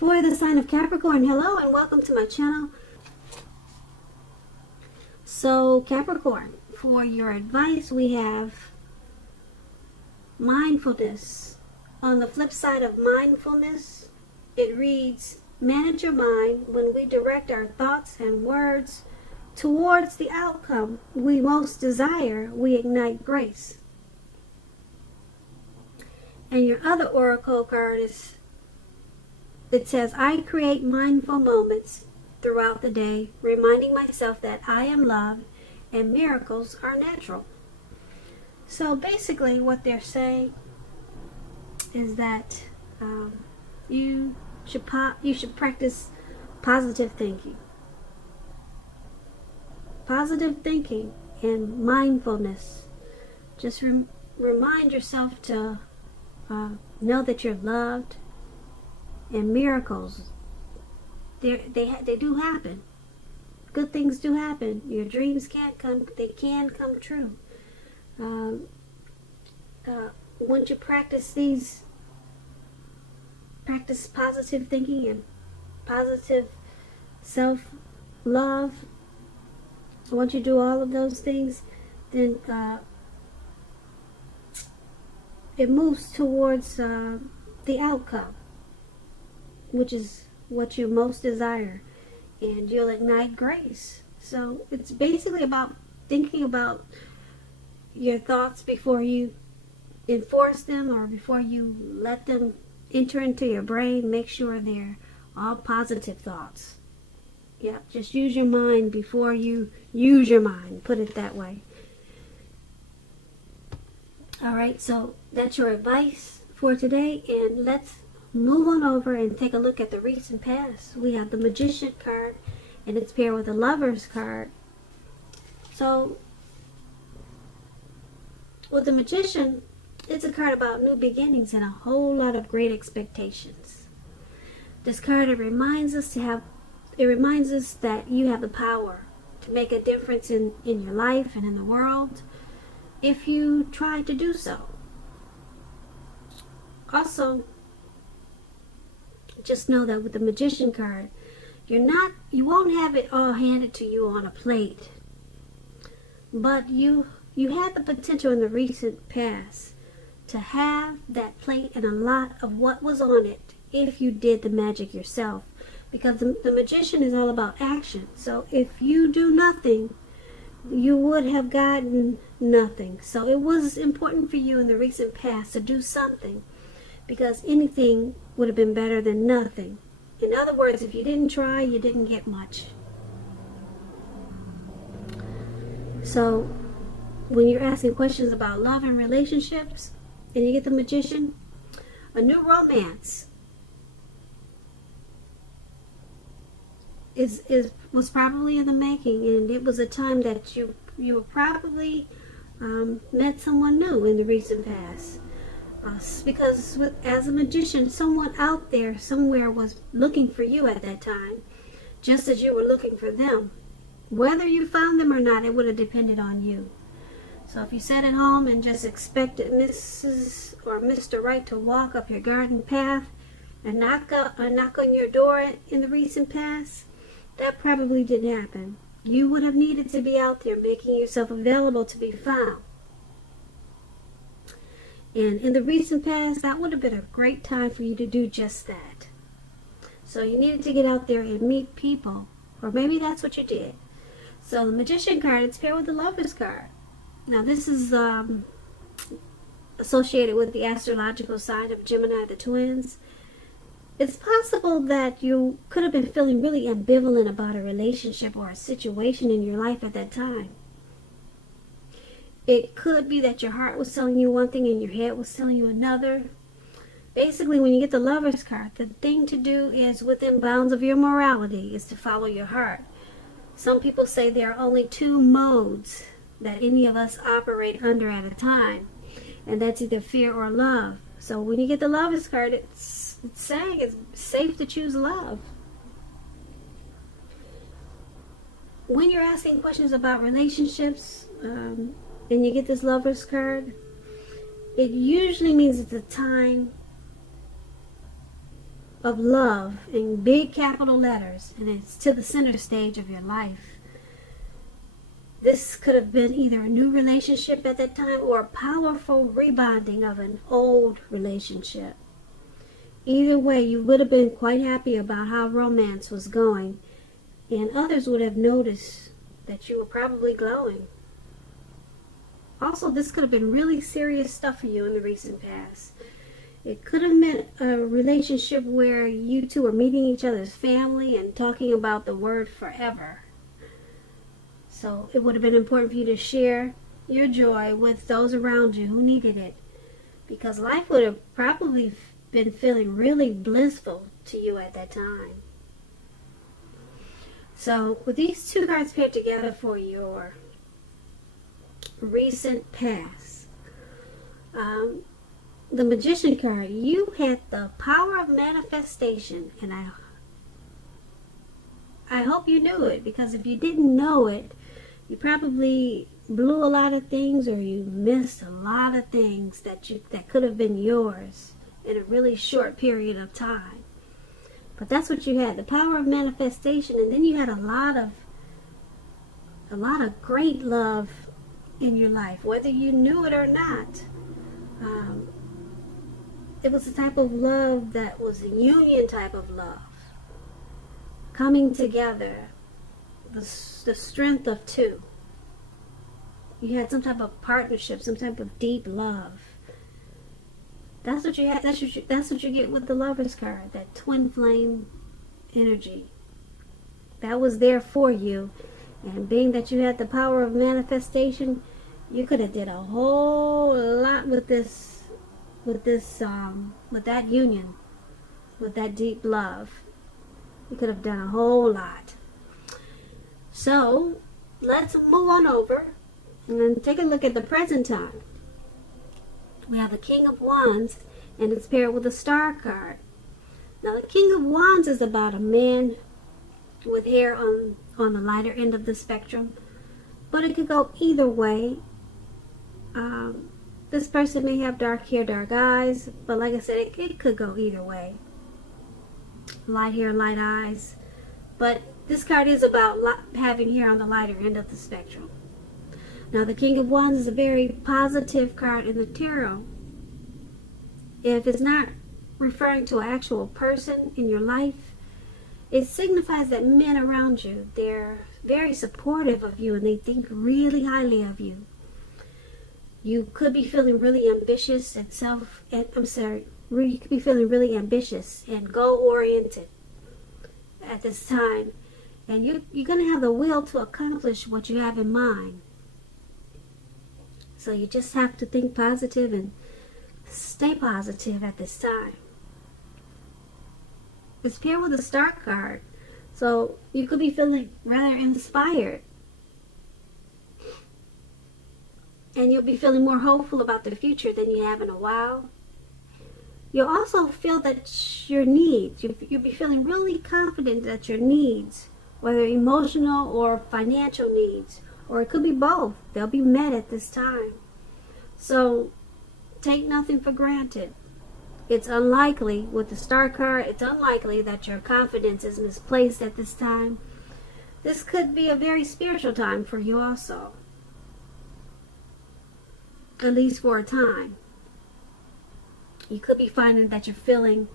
For the sign of Capricorn, hello and welcome to my channel. So Capricorn, for your advice we have mindfulness. On the flip side of mindfulness, it reads, manage your mind. When we direct our thoughts and words towards the outcome we most desire, we ignite grace. And your other oracle card is, it says, I create mindful moments throughout the day, reminding myself that I am loved and miracles are natural. So basically what they're saying is that you should practice positive thinking. Positive thinking and mindfulness. Just remind yourself to know that you're loved, and miracles, they do happen. Good things do happen. Your dreams can come true. Once you practice positive thinking and positive self-love, once you do all of those things, then it moves towards the outcome, which is what you most desire, and you'll ignite grace. So it's basically about thinking about your thoughts before you enforce them or before you let them enter into your brain. Make sure they're all positive thoughts. Yeah, just use your mind before you use your mind, put it that way. Alright, so that's your advice for today, and let's move on over and take a look at the recent past. We have the Magician card, and it's paired with the Lover's card. So, with the Magician, it's a card about new beginnings and a whole lot of great expectations. This card, it reminds us that you have the power to make a difference in your life and in the world if you try to do so. Also, just know that with the Magician card, you won't have it all handed to you on a plate, but you had the potential in the recent past to have that plate and a lot of what was on it if you did the magic yourself, because the Magician is all about action. So if you do nothing, you would have gotten nothing. So it was important for you in the recent past to do something, because anything would have been better than nothing. In other words, if you didn't try, you didn't get much. So when you're asking questions about love and relationships and you get the Magician, a new romance was probably in the making, and it was a time that you probably met someone new in the recent past. Because as a magician, someone out there somewhere was looking for you at that time, just as you were looking for them. Whether you found them or not, it would have depended on you. So if you sat at home and just expected Mrs. or Mr. Right to walk up your garden path and knock on your door in the recent past, that probably didn't happen. You would have needed to be out there making yourself available to be found. And in the recent past, that would have been a great time for you to do just that. So you needed to get out there and meet people. Or maybe that's what you did. So the Magician card, it's paired with the Lover's card. Now this is associated with the astrological sign of Gemini, the twins. It's possible that you could have been feeling really ambivalent about a relationship or a situation in your life at that time. It could be that your heart was telling you one thing and your head was telling you another. Basically, when you get the Lover's card, the thing to do is, within bounds of your morality, is to follow your heart. Some people say there are only two modes that any of us operate under at a time, and that's either fear or love. So when you get the Lover's card, it's saying it's safe to choose love. When you're asking questions about relationships, and you get this Lover's card, it usually means it's a time of love in big capital letters, and it's to the center stage of your life. This could have been either a new relationship at that time or a powerful rebonding of an old relationship. Either way, you would have been quite happy about how romance was going, and others would have noticed that you were probably glowing. Also, this could have been really serious stuff for you in the recent past. It could have meant a relationship where you two are meeting each other's family and talking about the word forever. So it would have been important for you to share your joy with those around you who needed it, because life would have probably been feeling really blissful to you at that time. So with these two cards paired together for your recent past, the Magician card, you had the power of manifestation, and I hope you knew it, because if you didn't know it, you probably blew a lot of things, or you missed a lot of things that could have been yours in a really short period of time. But that's what you had, the power of manifestation, and then you had a lot of great love in your life, whether you knew it or not. It was a type of love that was a union type of love, coming together, the strength of two. You had some type of partnership, some type of deep love. That's what you had. That's what you get with the Lover's card, that twin flame energy. That was there for you, and being that you had the power of manifestation, you could have did a whole lot with that union, with that deep love. You could have done a whole lot. So let's move on over and then take a look at the present time. We have the King of Wands, and it's paired with a Star card. Now the King of Wands is about a man with hair on the lighter end of the spectrum, but it could go either way. This person may have dark hair, dark eyes, but like I said, it could go either way. Light hair, light eyes. But this card is about having hair on the lighter end of the spectrum. Now, the King of Wands is a very positive card in the tarot. If it's not referring to an actual person in your life, it signifies that men around you, they're very supportive of you and they think really highly of you. You could be feeling really ambitious and you could be feeling really ambitious and goal-oriented at this time. And you're going to have the will to accomplish what you have in mind. So you just have to think positive and stay positive at this time. It's paired with a Star card. So you could be feeling rather inspired. And you'll be feeling more hopeful about the future than you have in a while. You'll also feel that your needs, you'll be feeling really confident that your needs, whether emotional or financial needs, or it could be both, they'll be met at this time. So take nothing for granted. It's unlikely, with the Star card, it's unlikely that your confidence is misplaced at this time. This could be a very spiritual time for you also. At least for a time. You could be finding that you're feeling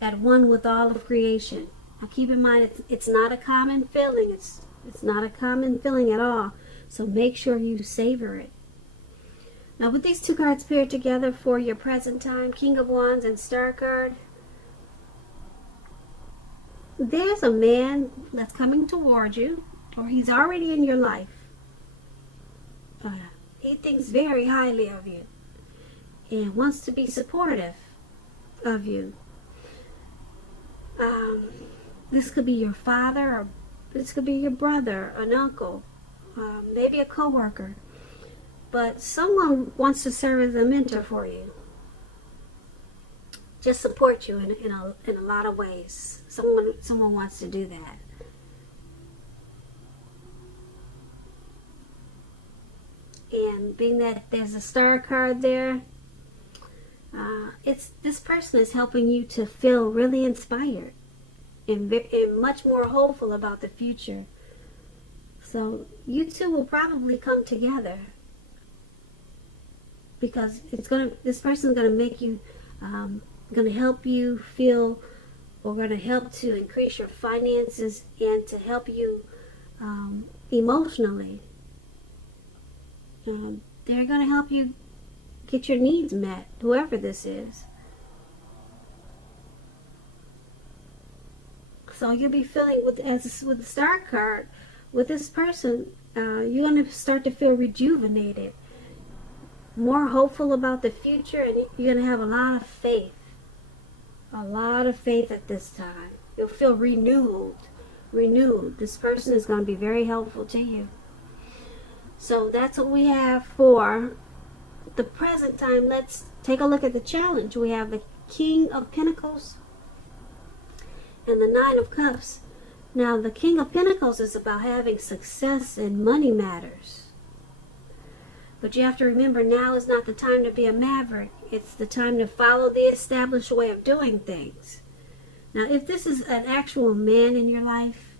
at one with all of creation. Now keep in mind, it's not a common feeling. It's not a common feeling at all. So make sure you savor it. Now with these two cards paired together for your present time, King of Wands and Star card, there's a man that's coming toward you, or he's already in your life. He thinks very highly of you and wants to be supportive of you. This could be your father, or this could be your brother, an uncle, maybe a coworker. But someone wants to serve as a mentor for you. Just support you in a lot of ways. Someone wants to do that. And being that there's a Star card there, This person is helping you to feel really inspired and much more hopeful about the future. So you two will probably come together, because this person is gonna make you, gonna help you feel, or gonna help to increase your finances and to help you emotionally. They're gonna help you get your needs met, whoever this is. So you'll be feeling with the Star card, with this person, you're going to start to feel rejuvenated, more hopeful about the future, and you're going to have a lot of faith. A lot of faith at this time. You'll feel renewed. This person is going to be very helpful to you. So that's what we have for the present time. Let's take a look at the challenge. We have the King of Pentacles and the Nine of Cups. Now, the King of Pentacles is about having success in money matters. But you have to remember, now is not the time to be a maverick. It's the time to follow the established way of doing things. Now, if this is an actual man in your life,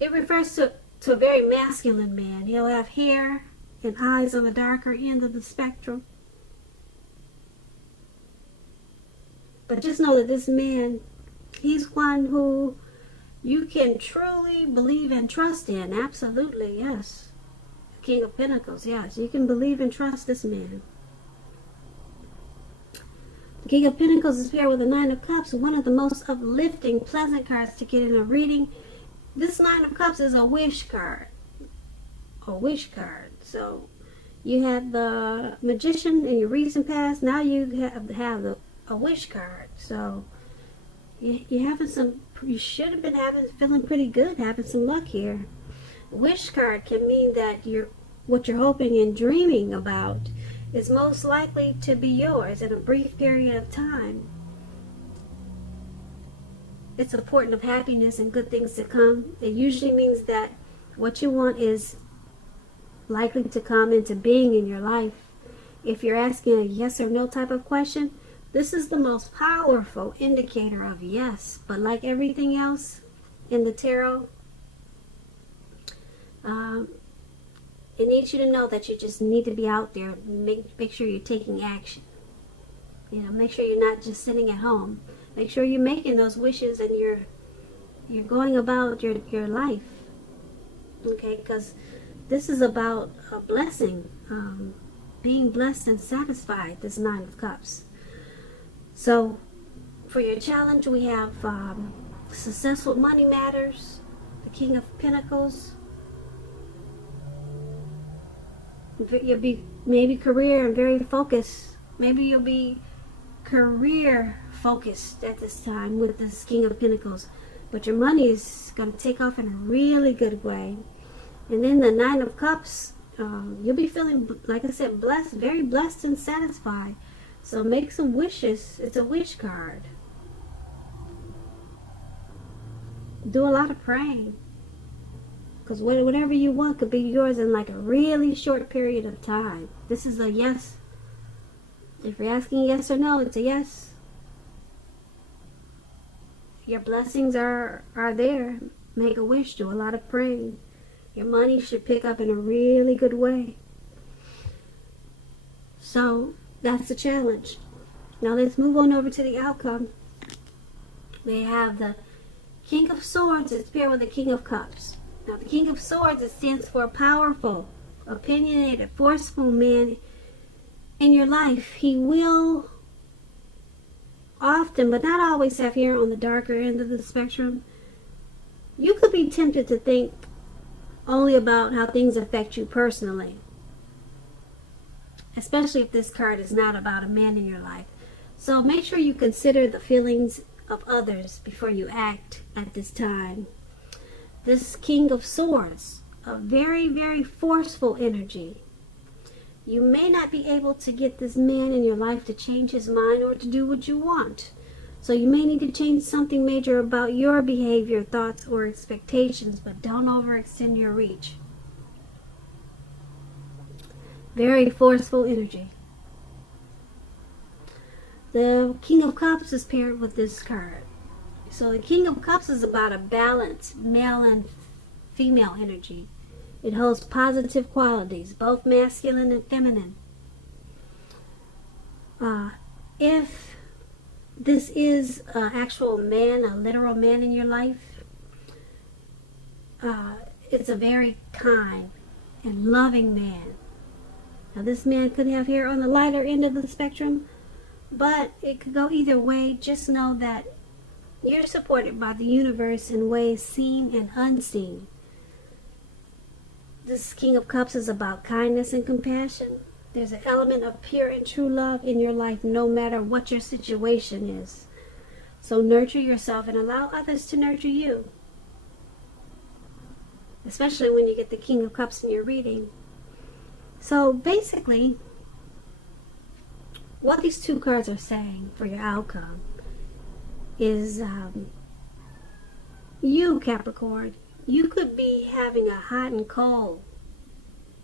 it refers to a very masculine man. He'll have hair and eyes on the darker end of the spectrum. But just know that this man, he's one who you can truly believe and trust in. Absolutely, yes. King of Pentacles, yes. You can believe and trust this man. The King of Pentacles is paired with the Nine of Cups, one of the most uplifting, pleasant cards to get in a reading. This Nine of Cups is a wish card. A wish card. So you had the Magician in your recent past. Now you have a wish card. So you're having some. You should have been feeling pretty good, having some luck here. A wish card can mean that what you're hoping and dreaming about is most likely to be yours in a brief period of time. It's a portent of happiness and good things to come. It usually means that what you want is likely to come into being in your life. If you're asking a yes or no type of question, this is the most powerful indicator of yes. But like everything else in the tarot, it needs you to know that you just need to be out there. Make sure you're taking action. Make sure you're not just sitting at home. Make sure you're making those wishes and you're going about your life. Okay, because this is about a blessing, being blessed and satisfied. This Nine of Cups. So, for your challenge, we have successful money matters, the King of Pentacles. You'll be maybe career and very focused. Maybe you'll be career focused at this time with this King of Pentacles. But your money is going to take off in a really good way. And then the Nine of Cups, you'll be feeling, like I said, blessed, very blessed and satisfied. So make some wishes. It's a wish card. Do a lot of praying. Because whatever you want could be yours in like a really short period of time. This is a yes. If you're asking yes or no, it's a yes. Your blessings are there. Make a wish. Do a lot of praying. Your money should pick up in a really good way. So that's the challenge. Now let's move on over to the outcome. We have the King of Swords. It's paired with the King of Cups. Now the King of Swords, it stands for a powerful, opinionated, forceful man in your life. He will often, but not always, have hair on the darker end of the spectrum. You could be tempted to think only about how things affect you personally, especially if this card is not about a man in your life. So make sure you consider the feelings of others before you act at this time. This King of Swords, a very, very forceful energy. You may not be able to get this man in your life to change his mind or to do what you want. So you may need to change something major about your behavior, thoughts, or expectations, but don't overextend your reach. Very forceful energy. The King of Cups is paired with this card. So the King of Cups is about a balance, male and female energy. It holds positive qualities, both masculine and feminine. If this is an actual man, a literal man in your life, it's a very kind and loving man. Now this man could have hair on the lighter end of the spectrum, but it could go either way. Just know that you're supported by the universe in ways seen and unseen. This King of Cups is about kindness and compassion. There's an element of pure and true love in your life, no matter what your situation is. So nurture yourself and allow others to nurture you. Especially when you get the King of Cups in your reading. So basically, what these two cards are saying for your outcome is you, Capricorn, you could be having a hot and cold,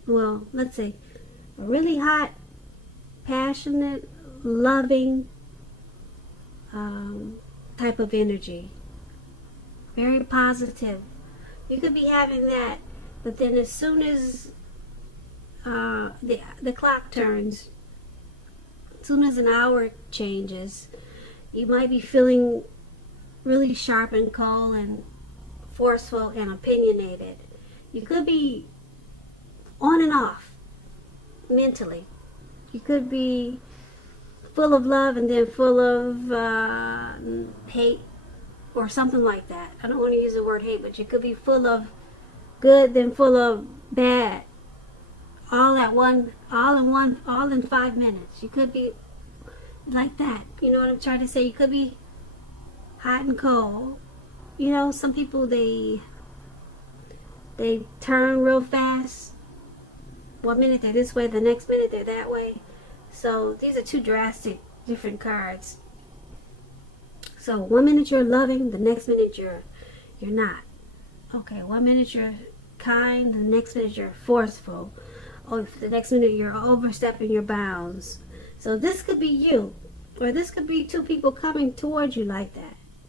well, let's say a really hot, passionate, loving type of energy. Very positive. You could be having that, but then as soon as the clock turns, as soon as an hour changes, you might be feeling really sharp and cold and forceful and opinionated. You could be on and off mentally. You could be full of love and then full of hate or something like that. I don't want to use the word hate, but you could be full of good then full of bad. All in 5 minutes. You could be like that. You know what I'm trying to say? You could be hot and cold. You know, some people, they turn real fast. 1 minute they're this way, the next minute they're that way. So these are two drastic different cards. So 1 minute you're loving, the next minute you're not. Okay, 1 minute you're kind, the next minute you're forceful. Or the next minute you're overstepping your bounds. So this could be you, or this could be two people coming towards you like that.